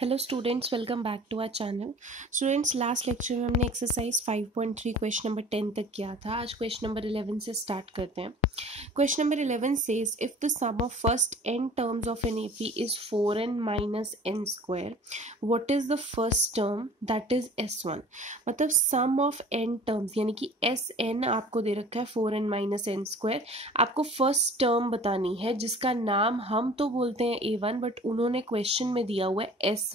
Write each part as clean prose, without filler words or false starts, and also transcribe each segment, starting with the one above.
Hello students, welcome back to our channel. Students, last lecture में हमने exercise 5.3 question number 10 तक किया था। आज क्वेश्चन नंबर 11 से स्टार्ट करते हैं। Question number 11 says if the sum of first n terms of an AP is 4n minus n square, what is the first term that is s1। मतलब सम of n terms यानी कि sn आपको दे रखा है 4n minus n square. आपको first term बतानी है जिसका नाम हम तो बोलते हैं a1, बट उन्होंने क्वेश्चन में दिया हुआ है s1।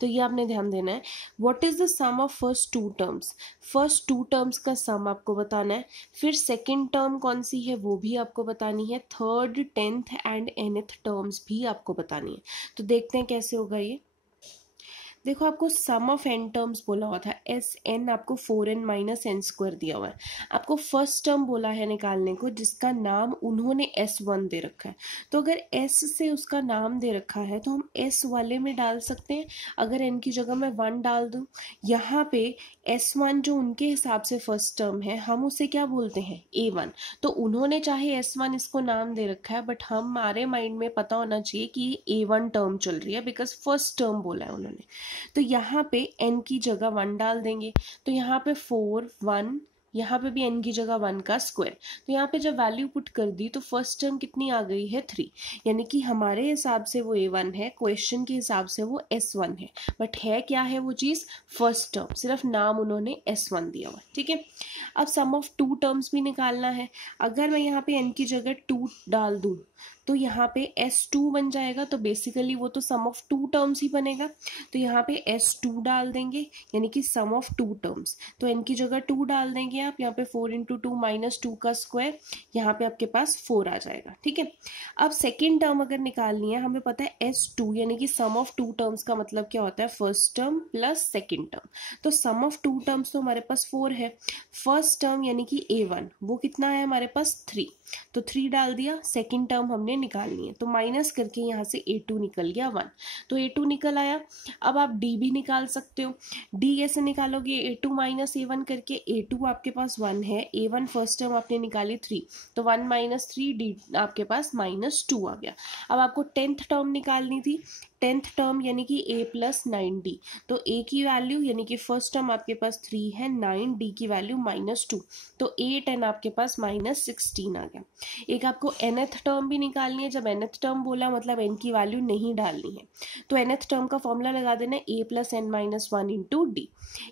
तो ये आपने ध्यान देना है। What is the sum of first two terms, first two terms का सम आपको बताना है। फिर सेकेंड टर्म कौन सी है वो भी आपको बतानी है। Third, tenth and nth terms भी आपको बतानी है। तो देखते हैं कैसे होगा ये। देखो, आपको सम ऑफ n टर्म्स बोला हुआ था, एस एन आपको 4n माइनस एन स्क्वायर दिया हुआ है। आपको फर्स्ट टर्म बोला है निकालने को जिसका नाम उन्होंने s1 दे रखा है। तो अगर s से उसका नाम दे रखा है तो हम s वाले में डाल सकते हैं। अगर n की जगह मैं 1 डाल दूं, यहाँ पे s1 जो उनके हिसाब से फर्स्ट टर्म है हम उसे क्या बोलते हैं, a1। तो उन्होंने चाहे s1 इसको नाम दे रखा है, बट हमारे माइंड में पता होना चाहिए कि ये a1 टर्म चल रही है बिकॉज फर्स्ट टर्म बोला है उन्होंने। तो यहाँ पे n की जगह 1 डाल देंगे। तो यहाँ पे 4 1, यहाँ पे भी n की जगह 1 का स्क्वायर। तो यहाँ पे जब वैल्यू पुट कर दी तो फर्स्ट टर्म कितनी आ गई है 3। यानी कि हमारे हिसाब से वो a1 है, क्वेश्चन के हिसाब से वो s1 है, बट है क्या है वो चीज़, फर्स्ट टर्म। सिर्फ नाम उन्होंने s1 दिया हुआ, ठीक है। अब सम ऑफ टू टर्म्स भी निकालना है। अगर मैं यहाँ पे n की जगह 2 डाल दूँ तो यहाँ पे s2 बन जाएगा। तो बेसिकली वो तो सम ऑफ टू टर्म्स ही बनेगा। तो यहाँ पे s2 डाल देंगे यानी कि सम ऑफ टू टर्म्स। तो n की जगह 2 डाल देंगे आप, यहाँ पे 4 इंटू 2 माइनस 2 का स्क्वायर, यहाँ पे आपके पास 4 आ जाएगा, ठीक है। अब सेकेंड टर्म अगर निकालनी है, हमें पता है s2 यानी कि सम ऑफ टू टर्म्स का मतलब क्या होता है, first term plus second term. तो सम ऑफ टू टर्म्स तो हमारे पास 4 है। फर्स्ट टर्म यानी कि a1 वो कितना है हमारे पास 3, तो 3 डाल दिया। सेकेंड टर्म हमने निकालनी है तो माइनस करके यहाँ से a2 निकल गया 1, तो a2 निकल आया। अब आप d भी निकाल सकते हो। d कैसे निकालोगे, a2 माइनस a1 करके। a2 आपके पास 1 है, a1 फर्स्ट टर्म आपने निकाली 3, तो 1 माइनस 3 d आपके पास माइनस 2 आ गया। अब आपको टेंथ टर्म निकालनी थी। टेंथ टर्म यानी कि a प्लस 9d। तो a की वैल्यू यानी कि फर्स्ट टर्म आपके पास 3 है, 9 d की वैल्यू माइनस 2, तो 8 एन आपके पास माइनस 16 आ गया। एक आपको nth टर्म भी निकालनी है। जब nth टर्म बोला मतलब n की वैल्यू नहीं डालनी है, तो nth टर्म का फॉर्मूला लगा देना है a plus n minus 1 into d.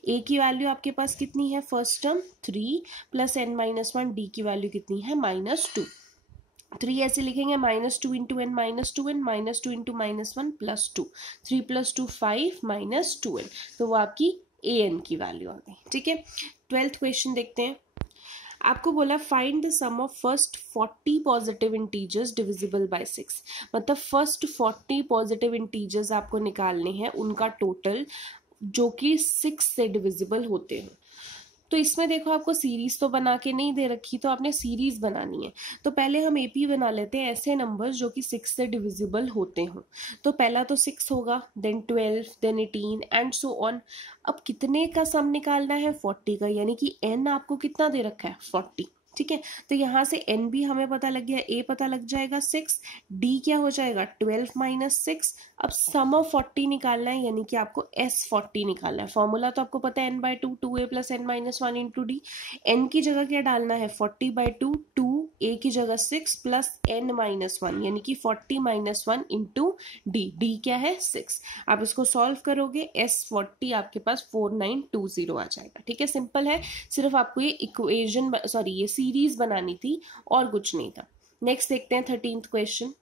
a की वैल्यू आपके पास कितनी है, first term 3 plus n minus 1, d की वैल्यू कितनी है, माइनस 2। 3 ऐसे लिखेंगे, minus 2 into n minus 2n, minus 2 into minus 1 plus 2, 3 plus 2 5 minus 2n। तो वो आपकी an की वैल्यू आ गई, ठीक है। 12th क्वेश्चन देखते हैं। आपको बोला find the sum of first 40 positive integers divisible by 6। मतलब फर्स्ट 40 पॉजिटिव इंटीजर्स आपको निकालने हैं, उनका टोटल जो कि 6 से डिविजिबल होते हैं। तो इसमें देखो आपको सीरीज तो बना के नहीं दे रखी, तो आपने सीरीज बनानी है। तो पहले हम एपी बना लेते हैं ऐसे नंबर्स जो कि 6 से डिविजिबल होते हों। तो पहला तो 6 होगा, then 12, then 18 and so on. अब कितने का सम निकालना है, 40 का, यानी कि n आपको कितना दे रखा है, 40, ठीक है। तो यहाँ से n भी हमें पता लग गया, a पता लग जाएगा 6, d क्या हो जाएगा 12 माइनस 6। अब सम ऑफ 40 निकालना है यानी कि आपको s40 निकालना है। फॉर्मूला तो आपको पता है n by 2 2a plus n minus 1 into D. n की जगह क्या डालना है, 40 बाई 2 2, a की जगह 6 प्लस n माइनस 1 यानी कि 40 माइनस 1 इंटू डी। डी क्या है 6। आप इसको सॉल्व करोगे, s40 आपके पास 4920 आ जाएगा, ठीक है। सिंपल है, सिर्फ आपको ये इक्वेशन ये सीरीज बनानी थी और कुछ नहीं था। नेक्स्ट देखते हैं 13th question.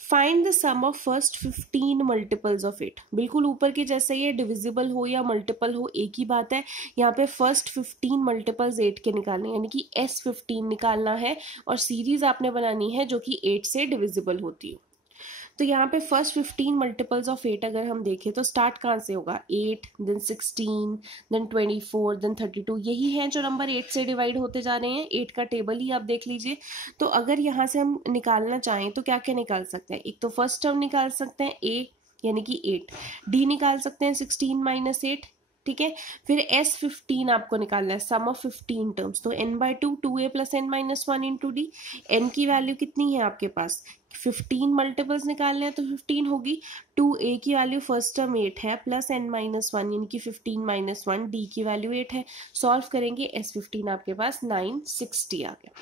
Find the sum of first 15 multiples of 8। बिल्कुल ऊपर के जैसे ये डिविजिबल हो या मल्टीपल हो एक ही बात है। यहाँ पे फर्स्ट 15 मल्टीपल्स 8 के निकालने यानी कि s15 निकालना है और सीरीज आपने बनानी है जो कि 8 से डिविजिबल होती हो। तो यहाँ पे फर्स्ट 15 मल्टीपल्स ऑफ 8 अगर हम देखें तो स्टार्ट कहाँ से होगा, 8, देन 16, देन 24, देन 32। यही है जो नंबर 8 से डिवाइड होते जा रहे हैं। 8 का टेबल ही आप देख लीजिए। तो अगर यहाँ से हम निकालना चाहें तो क्या क्या निकाल सकते हैं, एक तो फर्स्ट टर्म निकाल सकते हैं a यानी कि 8, d निकाल सकते हैं 16 माइनस 8, ठीक है। फिर S15 आपको निकालना है, सम ऑफ 15 टर्म्स, तो n/2 2a + n-1 into D. n की वैल्यू कितनी है आपके पास, 15 मल्टीपल्स निकालने हैं तो 15 होगी। 2a की वैल्यू फर्स्ट टर्म 8 है प्लस n-1 यानी कि 15 - 1, d की वैल्यू 8 है। सॉल्व करेंगे, S15 आपके पास 960 आ गया।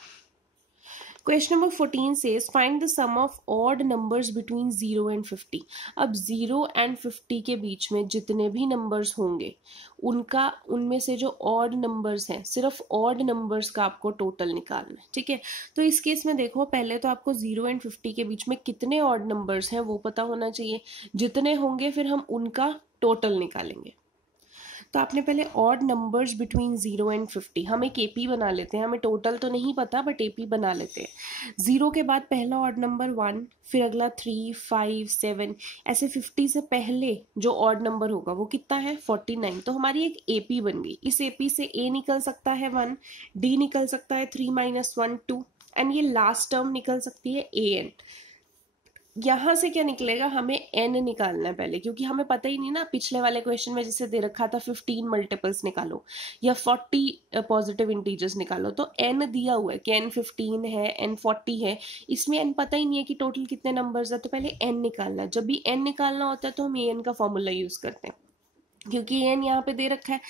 Question number 14 says find the sum of odd numbers between 0 and 50। अब 0 एंड 50 के बीच में जितने भी नंबर्स होंगे उनमें से जो ऑड नंबर्स हैं, सिर्फ ऑड नंबर्स का आपको टोटल निकालना है, ठीक है। तो इस केस में देखो, पहले तो आपको 0 एंड 50 के बीच में कितने ऑड नंबर्स हैं वो पता होना चाहिए। जितने होंगे फिर हम उनका टोटल निकालेंगे। तो आपने पहले ऑड नंबर्स बिटवीन 0 एंड 50, हम एक एपी बना लेते हैं, हमें टोटल तो नहीं पता बट एपी बना लेते हैं। 0 के बाद पहला ऑड नंबर 1, फिर अगला 3, 5, 7, ऐसे 50 से पहले जो ऑड नंबर होगा वो कितना है 49। तो हमारी एक एपी बन गई। इस एपी से ए निकल सकता है 1, डी निकल सकता है 3 - 1 2, एंड ये लास्ट टर्म निकल सकती है ए एन। यहाँ से क्या निकलेगा, हमें n निकालना है पहले, क्योंकि हमें पता ही नहीं ना। पिछले वाले क्वेश्चन में जिसे दे रखा था 15 मल्टीपल्स निकालो या 40 पॉजिटिव इंटीजर्स निकालो, तो n दिया हुआ है कि n 15 है, n 40 है, इसमें n पता ही नहीं है कि टोटल कितने नंबर्स है। तो पहले n निकालना है। जब भी n निकालना होता है तो हम an का फॉर्मूला यूज करते हैं, क्योंकि an यहाँ पे दे रखा है।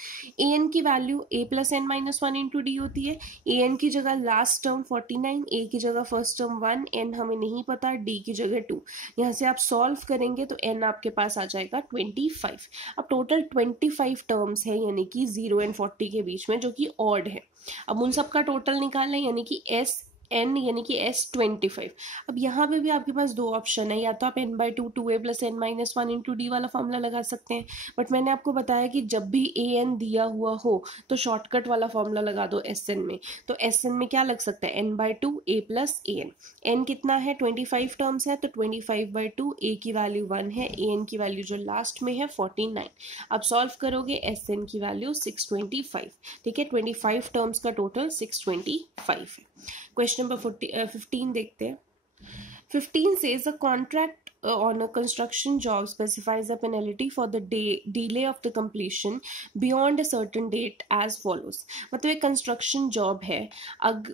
an की value a + n-1 into D होती है। an की जगह लास्ट टर्म 49, a की जगह फर्स्ट टर्म 1, n हमें नहीं पता, d की जगह 2। यहाँ से आप सॉल्व करेंगे तो n आपके पास आ जाएगा 25। अब टोटल 25 टर्म्स है, यानी कि 0 एंड 40 के बीच में, जो कि ऑड है। अब उन सबका टोटल निकालना है, यानी कि n यानी कि S25। अब यहाँ पे भी आपके पास दो ऑप्शन है, या तो आप n/2 2a + n-1 into D वाला फॉर्मूला लगा सकते हैं, बट मैंने आपको बताया कि जब भी an दिया हुआ हो तो शॉर्टकट वाला फॉर्मूला लगा दो Sn में। तो Sn में क्या लग सकता है, n/2 a + an। n कितना है 25 टर्म्स है, तो 25/2, a की वैल्यू 1 है, an की वैल्यू जो लास्ट में है 49। अब सॉल्व करोगे Sn की वैल्यू 625, ठीक है। 25 टर्म्स का टोटल 625 है। क्वेश्चन नंबर 15 देखते हैं। 15 says a contract on a construction job specifies a penalty for the delay of the completion beyond a certain date as follows। मतलब एक कंस्ट्रक्शन जॉब है,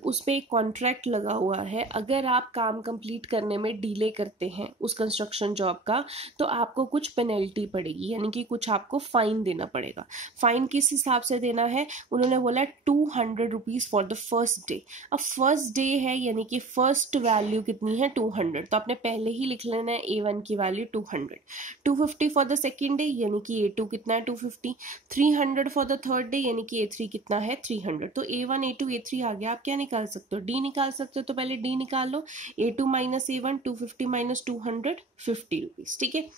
उस पर एक कॉन्ट्रैक्ट लगा हुआ है, अगर आप काम कंप्लीट करने में डिले करते हैं उस कंस्ट्रक्शन जॉब का तो आपको कुछ पेनल्टी पड़ेगी, यानी कि कुछ आपको फाइन देना पड़ेगा। फाइन किस हिसाब से देना है, उन्होंने बोला 200 rupees for the first day. अब फर्स्ट डे है यानी कि फर्स्ट वैल्यू कितनी है 200, तो आपने पहले ही लिख लेना है A1 की value 200। 250 for the second day यानी कि A2 कितना है 250। 300 फॉर द थर्ड डे यानी कि A3 कितना है 300। तो A1 A2 A3 आ गया। आप क्या निकाल सकते हो, D निकाल सकते हो, तो पहले D निकाल लो। A2 - A1 250 - 200 50 रुपीज, ठीक है।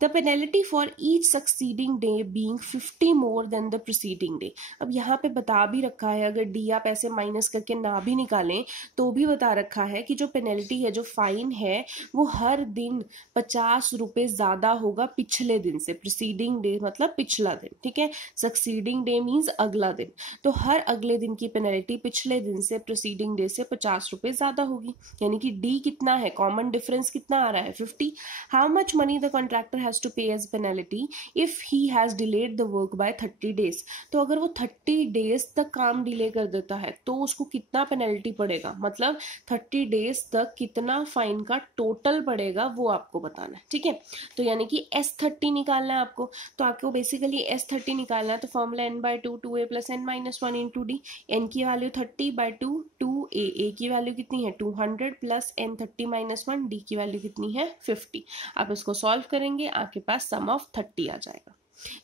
The penalty for each succeeding day being 50 more than the preceding day। अब यहाँ पे बता भी रखा है, अगर डी आप ऐसे माइनस करके ना भी निकालें तो भी बता रखा है कि जो पेनल्टी है, जो फाइन है, वो हर दिन 50 रुपये ज़्यादा होगा पिछले दिन से। प्रिसीडिंग डे मतलब पिछला दिन, ठीक है। सक्सीडिंग डे मीन्स अगला दिन, तो हर अगले दिन की पेनल्टी पिछले दिन से प्रिसीडिंग डे से 50 रुपये ज़्यादा होगी। यानी कि डी कितना है, कॉमन डिफरेंस कितना आ रहा है 50। How much money the contractor to pay as penalty if he has delayed the work by 30 days। तो अगर वो 30 डेज तक काम डिले कर देता है तो उसको कितना पेनल्टी पड़ेगा, मतलब 30 डेज तक कितना फाइन का टोटल पड़ेगा वो आपको बताना है, ठीक है। तो यानी कि S30 निकालना है आपको। तो आपको बेसिकली S30 निकालना है, तो formula n/2 2a + n-1 into D. n की वैल्यू 30/2 2a, a की वैल्यू कितनी है 200 प्लस n30 - 1, d की वैल्यू कितनी है 50। आप इसको सॉल्व करेंगे, आपके पास सम ऑफ 30 आ जाएगा।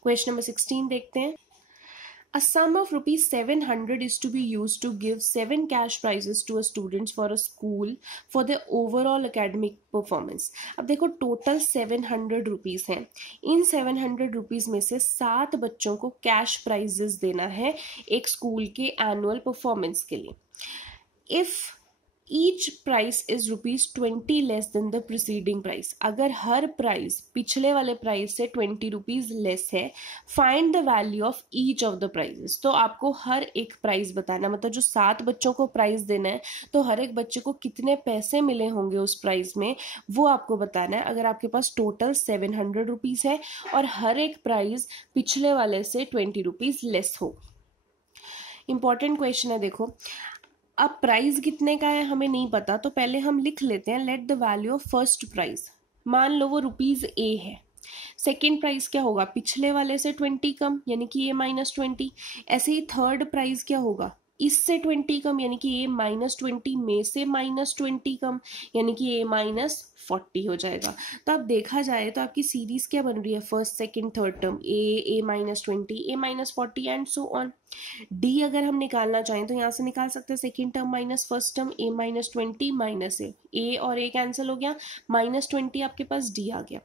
क्वेश्चन नंबर 16 देखते हैं। A sum of ₹700 is to be used to give 7 cash prizes to a students for a school for their overall academic performance। अब देखो टोटल 700 रुपीज हैं, इन 700 रुपीज में से 7 बच्चों को कैश प्राइजेस देना है एक स्कूल के एनुअल परफॉर्मेंस के लिए। If each price is ₹20 less than the preceding price. अगर हर प्राइस पिछले वाले प्राइस से ₹20 लेस है, find the value of each of the prizes. तो आपको हर एक प्राइस बताना, मतलब जो 7 बच्चों को प्राइस देना है तो हर एक बच्चे को कितने पैसे मिले होंगे उस प्राइस में, वो आपको बताना है। अगर आपके पास टोटल ₹700 है और हर एक प्राइस पिछले वाले से ₹20 लेस हो। इंपॉर्टेंट क्वेश्चन है, देखो अब प्राइस कितने का है हमें नहीं पता, तो पहले हम लिख लेते हैं let the value of first price. मान लो वो ₹A है। सेकेंड प्राइस क्या होगा, पिछले वाले से 20 कम, यानी कि ये -20। ऐसे ही थर्ड प्राइस क्या होगा, इससे 20 कम, यानी कि ये -20 में से -20 कम, यानी कि ये -40 हो जाएगा। तो अब देखा जाए तो आपकी सीरीज क्या बन रही है, first second third term, a -20 a -40 and so on. D अगर हम निकालना चाहें तो यहाँ से निकाल सकते हैं second term minus first term, a -20 minus a और a कैंसिल हो गया, -20 आपके पास d आ गया।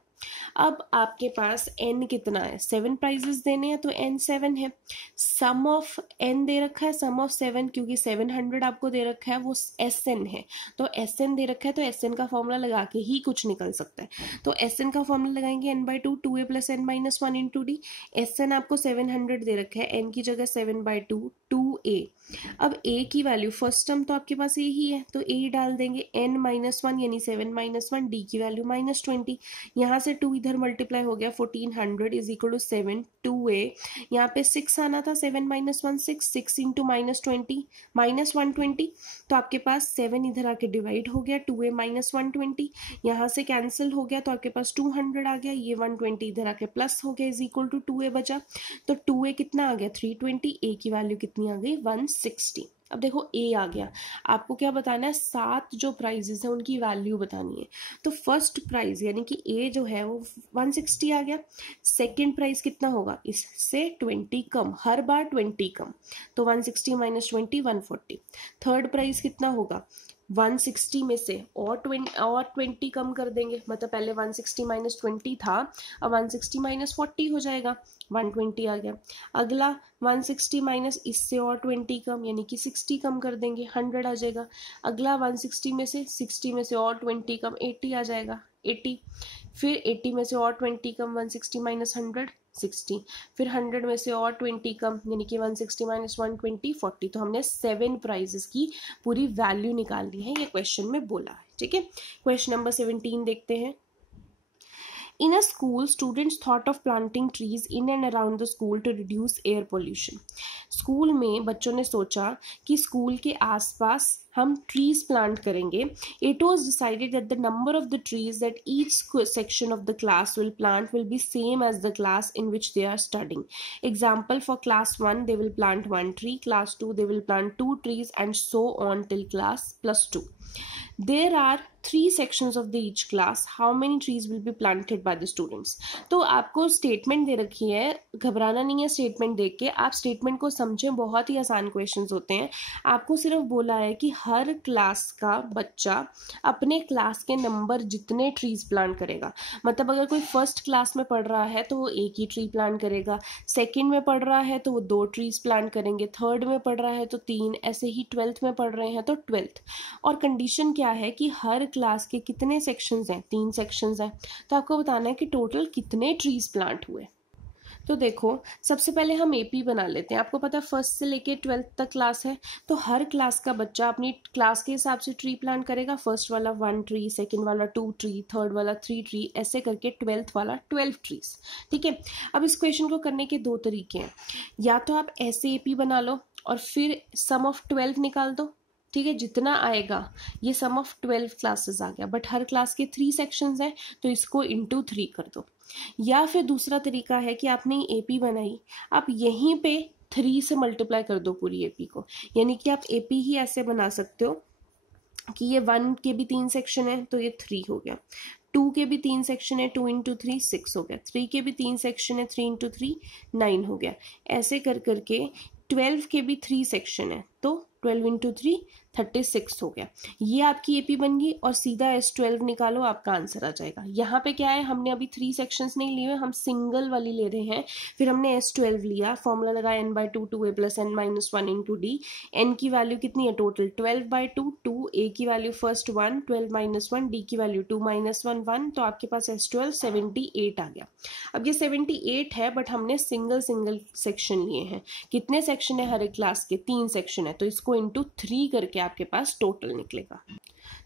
अब आपके पास n कितना है, 7 प्राइजेस देने हैं तो n 7 है। सम ऑफ n दे रखा है, सम ऑफ 7, क्योंकि 700 आपको दे रखा है वो Sn है, तो Sn दे रखा है तो Sn का फॉर्मूला लगा के ही कुछ निकल सकता है। तो Sn का फॉर्मूला लगाएंगे n/2 2a + n - 1 × d। Sn आपको 700 दे रखा है, n की जगह 7/2 2a। अब a की वैल्यू फर्स्ट टर्म तो आपके पास a ही है तो a डाल देंगे, n - 1 यानी 7 - 1, d की वैल्यू -20। यहाँ से 2 इधर मल्टीप्लाई हो गया, 1400 = 7 2a। यहाँ पे 6 आना था, 7 - 1 6, 6 × -20 -120। तो आपके पास 7 इधर आके डिवाइड हो गया, 2a - 120 यहाँ से कैंसिल हो गया, तो आपके पास 200 आ गया, ये 120 इधर आके प्लस हो गया, = 2a बचा। तो 2a कितना आ गया 320, a की वैल्यू कितनी आ गई 160। अब देखो a आ गया, आपको क्या बताना है, 7 जो प्राइजेस है उनकी वैल्यू बतानी है। तो फर्स्ट प्राइस यानी कि a जो है वो 160 आ गया। सेकंड प्राइस कितना होगा, इससे 20 कम, हर बार 20 कम, तो 160 - 20 140। थर्ड प्राइस कितना होगा, 160 में से और 20 कम कर देंगे, मतलब पहले 160 - 20 था, अब 160 - 40 हो जाएगा, 120 आ गया। अगला 160 माइनस इससे और 20 कम, यानी कि 60 कम कर देंगे, 100 आ जाएगा। अगला 160 में से 60 में से और 20 कम, 80 आ जाएगा, 80। फिर 80 में से और 20 कम, 160 - 100 60। फिर 100 में से और 20 कम, यानी कि 160 - 120 40। तो हमने 7 प्राइजेस की पूरी वैल्यू निकाल ली है, ये क्वेश्चन में बोला है। ठीक है, क्वेश्चन नंबर 17 देखते हैं। In a school, students thought of planting trees in and around the school to reduce air pollution. School में बच्चों ने सोचा कि स्कूल के आसपास हम ट्रीज प्लांट करेंगे. It was decided that the number of the trees that each section of the class will plant will be same as the class in which they are studying. Example, for class 1 they will plant 1 tree, class 2 they will plant 2 trees, and so on till class plus 2. There are 3 sections of the each class. How many trees will be planted by the students? तो आपको statement दे रखी है, घबराना नहीं है statement देख के, आप स्टेटमेंट को समझें, बहुत ही आसान क्वेश्चंस होते हैं. आपको सिर्फ बोला है कि हर क्लास का बच्चा अपने क्लास के नंबर जितने ट्रीज प्लांट करेगा. मतलब अगर कोई फर्स्ट क्लास में पढ़ रहा है तो वो 1 ही ट्री प्लांट करेगा, सेकेंड में पढ़ रहा है तो वो 2 ट्रीज प्लांट करेंगे, थर्ड में पढ़ रहा है तो 3, ऐसे ही 12th में पढ़ रहे हैं तो 12th. और कंडीशन क्या है कि हर क्लास के कितने सेक्शंस हैं, 3 सेक्शंस हैं, तो आपको बताना है कि टोटल कितने ट्रीज प्लांट हुए. तो देखो सबसे पहले हम एपी बना लेते हैं. आपको पता है फर्स्ट से लेके 12th तक क्लास है, तो हर क्लास का बच्चा अपनी क्लास के हिसाब से ट्री प्लांट करेगा. फर्स्ट वाला 1 ट्री, सेकंड वाला 2 ट्री, थर्ड वाला 3 ट्री, ऐसे करके 12th वाला 12 ट्रीज. ठीक है, अब इस क्वेश्चन को करने के 2 तरीके हैं. या तो आप ऐसे एपी बना लो और फिर सम ऑफ 12 निकाल दो. ठीक है, जितना आएगा, ये सम ऑफ 12 क्लासेस आ गया, बट हर क्लास के 3 सेक्शंस हैं तो इसको इंटू 3 कर दो. या फिर दूसरा तरीका है कि आपने एपी बनाई, आप यहीं पे 3 से मल्टीप्लाई कर दो पूरी एपी को. यानी कि आप एपी ही ऐसे बना सकते हो कि ये 1 के भी 3 सेक्शन है तो ये 3 हो गया, 2 के भी 3 सेक्शन है, 2 × 3 6 हो गया, 3 के भी 3 सेक्शन है, 3 × 3 9 हो गया. ऐसे कर करके 12 के भी 3 सेक्शन है तो 12 इंटू 3 36 हो गया। ये आपकी एपी बन गई और सीधा S12 निकालो, आपका आंसर आ जाएगा। यहाँ पे क्या है, हमने अभी 3 सेक्शंस नहीं लिए हुए, हम सिंगल वाली ले रहे हैं। फिर हमने S12 लिया, फॉर्मूला लगाया n/2 2a + n-1 into D. n की वैल्यू कितनी है टोटल 12/2, 2 a की वैल्यू फर्स्ट 1, 12 - 1, d की वैल्यू 2 - 1 1, तो आपके पास S12 78 आ गया। अब ये 78 है, बट हमने सिंगल सेक्शन लिए हैं। कितने सेक्शन है हर एक क्लास के, 3 सेक्शन है, तो इसको इंटू 3 करके आपके पास टोटल निकलेगा।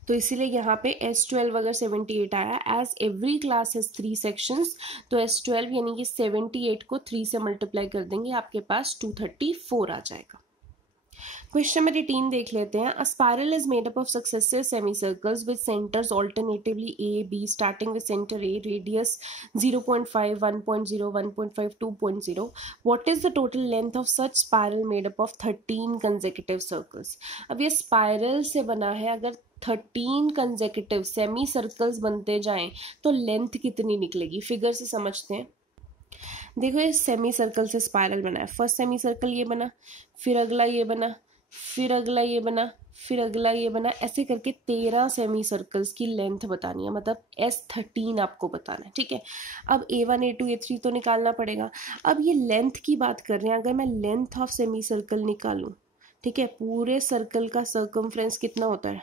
तो इसीलिए यहाँ पे S12 अगर 78 आया, as every class has 3 sections, तो S12 यानी कि 78 को 3 से मल्टीप्लाई कर देंगे, आपके पास 234 आ जाएगा। क्वेश्चन नंबर 18 देख लेते हैं। A spiral is made up of successive semicircles with centres alternatively A B starting with centre A, radius 0.5 1.0 1.5 2.0। What is the total length of such spiral made up of 13 consecutive circles. अब ये spiral से बना है, अगर 13 consecutive semi circles बनते जाएं तो length कितनी निकलेगी, फिगर से समझते हैं। देखो ये सेमी सर्कल से स्पाइरल बना है, फर्स्ट सेमी सर्कल ये बना, फिर अगला ये बना, फिर अगला ये बना, फिर अगला ये बना, ऐसे करके 13 सेमी सर्कल्स की लेंथ बतानी है, मतलब S13 आपको बताना है। ठीक है, अब A1 A2 A3 तो निकालना पड़ेगा। अब ये लेंथ की बात कर रहे हैं, अगर मैं लेंथ ऑफ सेमी सर्कल निकालूं, ठीक है, पूरे सर्कल का सर्कमफ्रेंस कितना होता है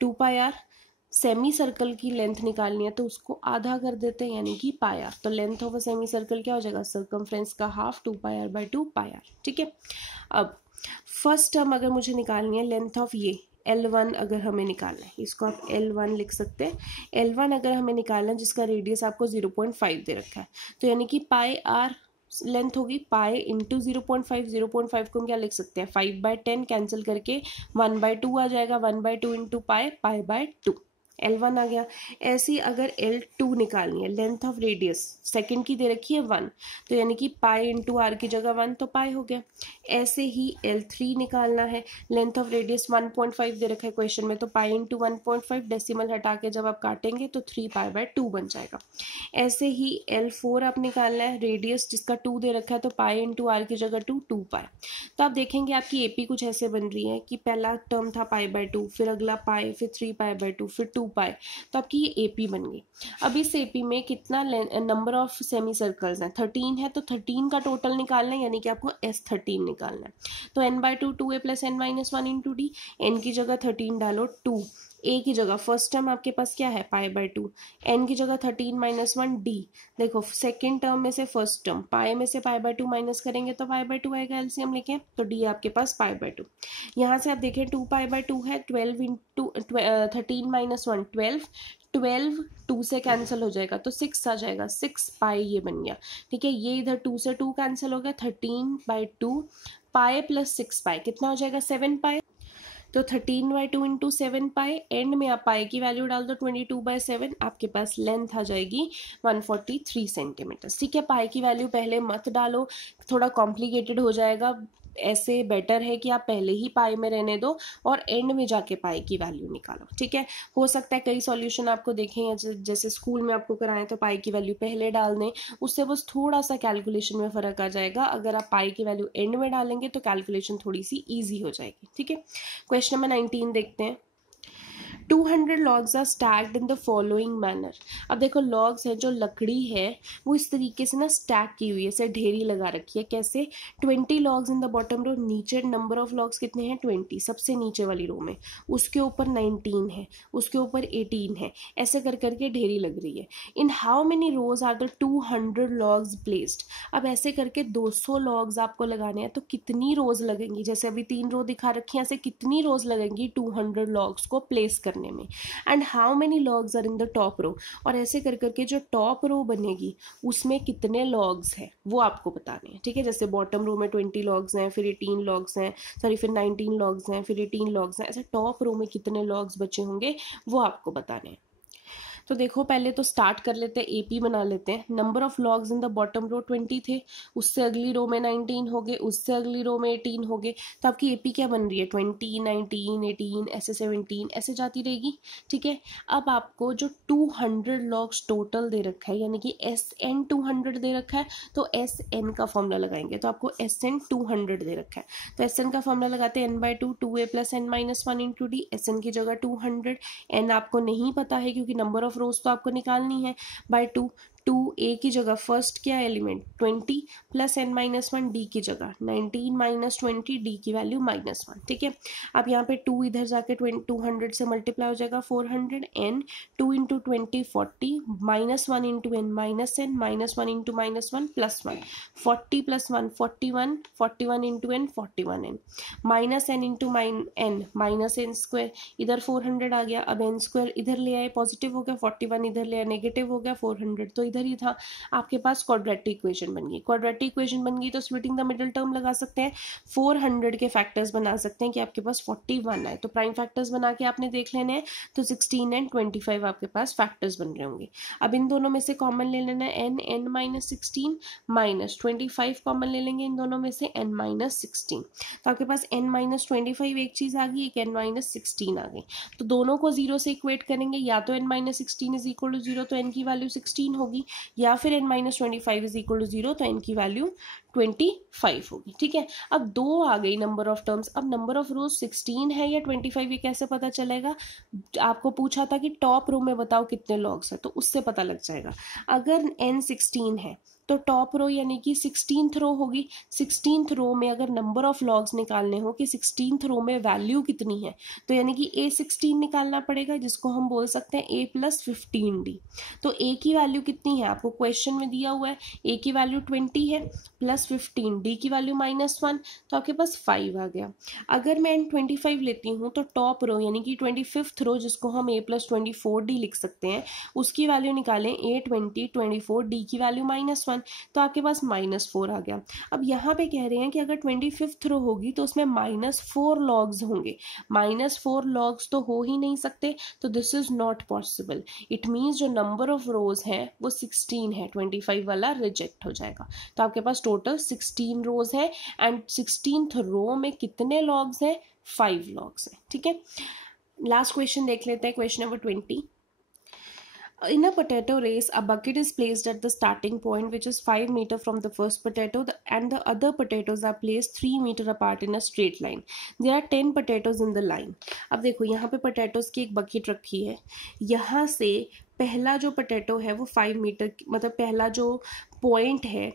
2πr। सेमी सर्कल की लेंथ निकालनी है तो उसको आधा कर देते हैं, यानी कि πr। तो length of a semi circle क्या हो जाएगा, सर्कमफ्रेंस का हाफ 2πr/2πr। ठीक है, अब फर्स्ट टर्म अगर मुझे निकालनी है लेंथ ऑफ ये L1, अगर हमें निकालना है, इसको आप L1 लिख सकते हैं। L1 अगर हमें निकालना है जिसका रेडियस आपको 0.5 दे रखा है, तो यानी कि πr लेंथ होगी पाई इंटू 0.5। 0.5 को हम क्या लिख सकते हैं 5/10, कैंसिल करके 1/2 आ जाएगा, 1/2 इंटू पाई/2। L1 आ गया। ऐसे ही अगर L2 निकालनी है, लेंथ ऑफ रेडियस सेकंड की दे रखी है 1, तो यानी कि पाई इंटू आर की जगह 1, तो पाई हो गया। ऐसे ही L3 निकालना है, लेंथ ऑफ रेडियस 1.5 दे रखा है क्वेश्चन में, तो पाई इंटू 1.5, डेसिमल हटा के जब आप काटेंगे तो 3π/2 बन जाएगा। ऐसे ही L4 आप निकालना है, रेडियस जिसका 2 दे रखा है, तो पाई इंटू आर की जगह 2π। तो आप देखेंगे आपकी एपी कुछ ऐसे बन रही है कि पहला टर्म था π/2, फिर अगला पाई, फिर 3π/2, फिर 2π, तो आपकी ये एपी बन गई। अब इस एपी में कितना नंबर ऑफ सेमी सर्कल्स हैं 13 है, तो 13 का टोटल निकालना है, यानी कि आपको S13 निकालना है। तो n/2 2a + n-1 into D, N की जगह 13 डालो, 2 ए की जगह फर्स्ट टर्म आपके पास क्या है π/2, एन की जगह 13 - 1 डी। देखो सेकेंड टर्म में से फर्स्ट टर्म पाई में से π/2 माइनस करेंगे तो π/2 आएगा, एलसीएम लेके, तो डी आपके पास π/2। यहाँ से आप देखें 2π/2 है, 12 इंटू 13 - 1 12, 12 2 से कैंसिल हो जाएगा तो 6 आ जाएगा, 6π ये बन गया। ठीक है, ये इधर 2 से 2 कैंसिल हो गया, 13/2 पाई प्लस 6π कितना हो जाएगा 7π। तो 13/2 इंटू 7π, एंड में आप पाई की वैल्यू डाल दो 22/7, आपके पास लेंथ आ जाएगी 143 सेंटीमीटर। ठीक है, पाई की वैल्यू पहले मत डालो, थोड़ा कॉम्प्लिकेटेड हो जाएगा, ऐसे बेटर है कि आप पहले ही पाई में रहने दो और एंड में जाके पाई की वैल्यू निकालो। ठीक है, हो सकता है कई सॉल्यूशन आपको देखें या जैसे स्कूल में आपको कराएं तो पाई की वैल्यू पहले डाल दें, उससे बस थोड़ा सा कैलकुलेशन में फ़र्क आ जाएगा। अगर आप पाई की वैल्यू एंड में डालेंगे तो कैलकुलेशन थोड़ी सी ईजी हो जाएगी। ठीक है, क्वेश्चन नंबर 19 देखते हैं। 200 logs are stacked in the following manner. अब देखो लॉग्स है, जो लकड़ी है वो इस तरीके से ना स्टैक की हुई है, ऐसे ढेरी लगा रखी है। कैसे, 20 logs in the bottom row, नीचे नंबर ऑफ लॉग्स कितने हैं 20, सबसे नीचे वाली रो में, उसके ऊपर 19 है, उसके ऊपर 18 है, ऐसे कर करके ढेरी लग रही है। In how many rows are the 200 logs placed. अब ऐसे करके 200 लॉग्स आपको लगाने हैं, तो कितनी रोज लगेंगी, जैसे अभी 3 रो दिखा रखी है, ऐसे कितनी रोज लगेंगी 200 लॉग्स को प्लेस करने में। And how many logs are in the top row, और ऐसे कर करके जो टॉप रो बनेगी उसमें कितने लॉग्स हैं वो आपको बताने हैं। ठीक है, जैसे बॉटम रो में 20 लॉग्स हैं, फिर 18 लॉग्स हैं, सॉरी फिर 19 लॉग्स हैं, फिर 18 लॉग्स हैं, ऐसे टॉप रो में कितने लॉग्स बचे होंगे वो आपको बताने हैं। तो देखो पहले तो स्टार्ट कर लेते हैं, एपी बना लेते हैं। Number of logs in the bottom row 20 थे, उससे अगली रो में 19 हो गए, उससे अगली रो में 18 हो गए। तो आपकी एपी क्या बन रही है, 20, 19, 18, ऐसे 17 ऐसे जाती रहेगी। ठीक है, अब आपको जो 200 लॉग्स टोटल दे रखा है, यानी कि SN 200 दे रखा है, तो SN का फॉर्मूला लगाएंगे। तो आपको SN 200 दे रखा है, तो SN का फॉर्मूला लगाते हैं n/2 2a + n-1 × d। SN की जगह 200, n आपको नहीं पता है क्योंकि नंबर ऑफ रोज तो आपको निकालनी है, बाय 2। 2a की जगह फर्स्ट क्या एलिमेंट 20 + n-1 d की जगह 19 - 20 d की वैल्यू -1। ठीक है, अब यहाँ पे 2 इधर जाके 200 से मल्टीप्लाई हो जाएगा 400, n 2 × 20 40, -1 × n -n -1 × -1 +1 40 + 1 41, 41 × n 41n, -n × n -n², इधर 400 आ गया। अब n² इधर ले आए, पॉजिटिव हो गया, 41 इधर ले आए, नेगेटिव हो गया, 400 तो इधर ही था। आपके पास क्वाड्रेटिक इक्वेशन बन गई। क्वाड्रेटिक इक्वेशन बन गई तो स्प्लिटिंग द मिडिल टर्म लगा सकते हैं, 400 के फैक्टर्स बना सकते हैं कि आपके पास 41 आए। तो प्राइम फैक्टर्स बना के आपने देख लेने हैं, तो 16 एंड 25 आपके पास फैक्टर्स बन रहे होंगे। अब इन दोनों में से कॉमन ले लेना है, n -16 -25 कॉमन ले लेंगे इन दोनों में से, n -16। तो आपके पास n -25 एक चीज आ गई, एक n -16 आ गई। तो दोनों को 0 से इक्वेट करेंगे, या तो n -16 = 0 तो n की वैल्यू 16 होगी, या फिर n -25 = 0 तो n की वैल्यू 25 होगी। ठीक है, अब 2 आ गई नंबर ऑफ टर्म्स। अब नंबर ऑफ रोज 16 है या 25 ये कैसे पता चलेगा? आपको पूछा था कि टॉप रो में बताओ कितने लॉग्स है, तो उससे पता लग जाएगा। अगर n 16 है तो टॉप रो यानी कि 16th रो होगी। 16th रो में अगर नंबर ऑफ लॉग्स निकालने हो कि 16th रो में वैल्यू कितनी है, तो यानी कि A16 निकालना पड़ेगा, जिसको हम बोल सकते हैं A + 15D। तो A की वैल्यू कितनी है आपको क्वेश्चन में दिया हुआ है, A की वैल्यू 20 है, +15, D की वैल्यू -1, तो आपके पास 5 आ गया। अगर मैं n25 लेती हूँ तो टॉप रो यानी कि 25th रो, जिसको हम A + 24D लिख सकते हैं, उसकी वैल्यू निकालें A 20 24, D की वैल्यू -1, तो आपके पास -4 आ गया। अब यहाँ पे कह रहे हैं कि अगर 25th रो होगी तो उसमें -4 लॉग्स होंगे। -4 लॉग्स तो हो ही नहीं सकते, तो this is not possible. It means जो नंबर ऑफ रोज है वो 16 है, 25 वाला रिजेक्ट हो जाएगा। तो आपके पास टोटल 16 रोज है, एंड 16th रो में कितने लॉग्स हैं, 5 लॉग्स हैं। ठीक है, लास्ट क्वेश्चन देख लेते हैं, question number 20। In a potato race, a bucket is placed at the starting point, which is 5 meters from the first potato, and the other potatoes are placed 3 meters apart in a straight line. There are 10 potatoes in the line. अब देखो यहाँ पे potatoes की एक bucket रखी है, यहाँ से पहला जो पोटैटो है वो 5 मीटर, मतलब पहला जो पॉइंट है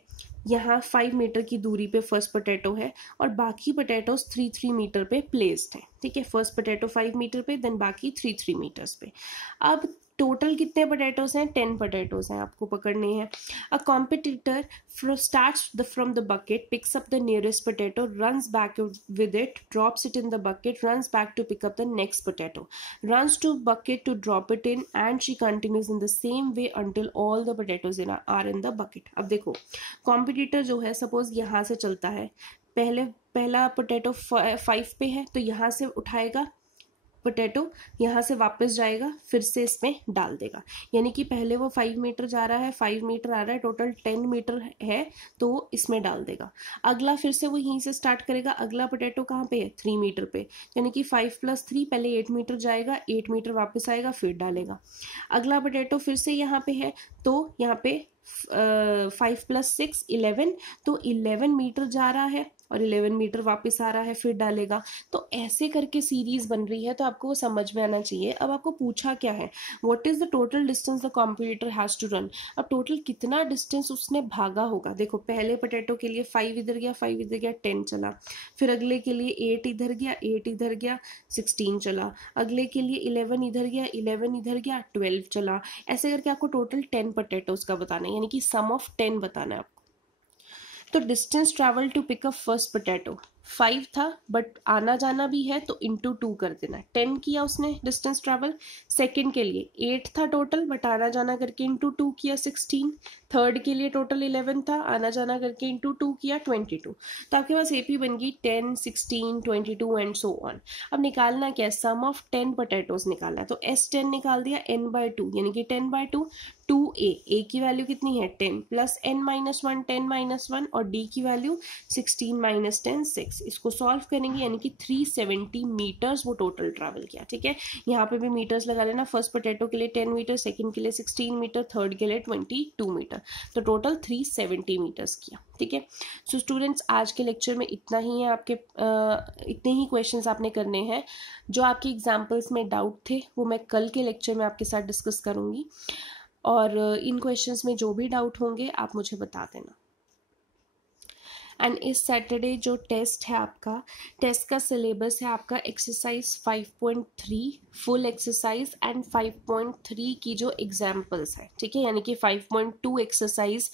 यहाँ 5 मीटर की दूरी पे फर्स्ट पोटैटो है, और बाकी पोटैटोज 3 मीटर पे प्लेस्ड है। ठीक है, फर्स्ट पोटैटो 5 मीटर पे, देन बाकी 3 मीटर्स पे। अब टोटल कितने पोटैटोज हैं, 10 पोटैटोज हैं, आपको पकड़ने हैं। अ competitor starts from the bucket, picks up the nearest potato, runs back with it, drops it in the bucket, runs back to pick up the next potato, runs to bucket to drop it in, and she continues in the same way until all the potatoes are in the bucket. अब देखो competitor जो है, suppose यहाँ से चलता है, पहला potato 5 पे है, तो यहाँ से उठाएगा पोटैटो, यहाँ से वापस जाएगा, फिर से इसमें डाल देगा। यानी कि पहले वो 5 मीटर जा रहा है, 5 मीटर आ रहा है, टोटल 10 मीटर है, तो इसमें डाल देगा। अगला फिर से वो यहीं से स्टार्ट करेगा। अगला पोटैटो कहाँ पे है, 3 मीटर पे, यानी कि 5 + 3 पहले 8 मीटर जाएगा, 8 मीटर वापस आएगा, फिर डालेगा। अगला पोटैटो फिर से यहाँ पे है, तो यहाँ पे 5 + 6 11, तो 11 मीटर जा रहा है और 11 मीटर वापस आ रहा है, फिर डालेगा। तो ऐसे करके सीरीज बन रही है, तो आपको वो समझ में आना चाहिए। अब आपको पूछा क्या है, what is the total distance the competitor has to run. अब टोटल कितना डिस्टेंस उसने भागा होगा। देखो पहले पोटैटो के लिए 5 इधर गया, 5 इधर गया, 10 चला, फिर अगले के लिए 8 इधर गया, 8 इधर गया, 16 चला, अगले के लिए 11 इधर गया, 11 इधर गया, 12 चला। ऐसे करके आपको टोटल 10 पोटैटोज का बताना है, यानी कि सम ऑफ 10 बताना है आपको। तो distance travel to pick up first potato, 5 था बट आना जाना भी है तो इंटू 2 कर देना। 10 किया उसने डिस्टेंस ट्रैवल। सेकंड के लिए 8 था टोटल बट आना जाना करके इंटू 2 किया 16। थर्ड के लिए टोटल 11 था, आना जाना करके इंटू 2 किया 22। तो आपके पास एपी बन गई 10, 16, 22 एंड सो ऑन। अब निकालना क्या है, सम ऑफ 10 पोटैटोज निकालना है। तो S10 निकाल दिया n/2 यानी कि 10/2 2a की वैल्यू कितनी है 10 प्लस n-1 10-1 और d की वैल्यू 16 - 10 6। इसको सॉल्व करेंगे यानी कि 370 मीटर्स वो टोटल ट्रैवल किया। ठीक है, यहाँ पे भी मीटर्स लगा लेना। फर्स्ट पोटैटो के लिए 10 मीटर, सेकंड के लिए 16 मीटर, थर्ड के लिए 22 मीटर, तो टोटल 370 मीटर्स किया। ठीक है, सो स्टूडेंट्स आज के लेक्चर में इतना ही है। आपके इतने ही क्वेश्चंस आपने करने हैं। जो आपके एग्जाम्पल्स में डाउट थे वो मैं कल के लेक्चर में आपके साथ डिस्कस करूँगी, और इन क्वेश्चंस में जो भी डाउट होंगे आप मुझे बता देना। एंड इस सैटरडे जो टेस्ट है आपका, टेस्ट का सिलेबस है आपका एक्सरसाइज 5.3 फुल एक्सरसाइज एंड 5.3 की जो एग्जाम्पल्स है। ठीक है, यानी कि 5.2 एक्सरसाइज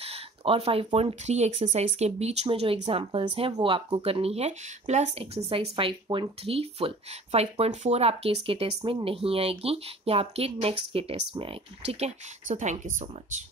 और 5.3 एक्सरसाइज के बीच में जो एग्जाम्पल्स हैं वो आपको करनी है, प्लस एक्सरसाइज 5.3 फुल। 5.4 आपके इसके टेस्ट में नहीं आएगी, या आपके नेक्स्ट के टेस्ट में आएगी। ठीक है, so thank you so much.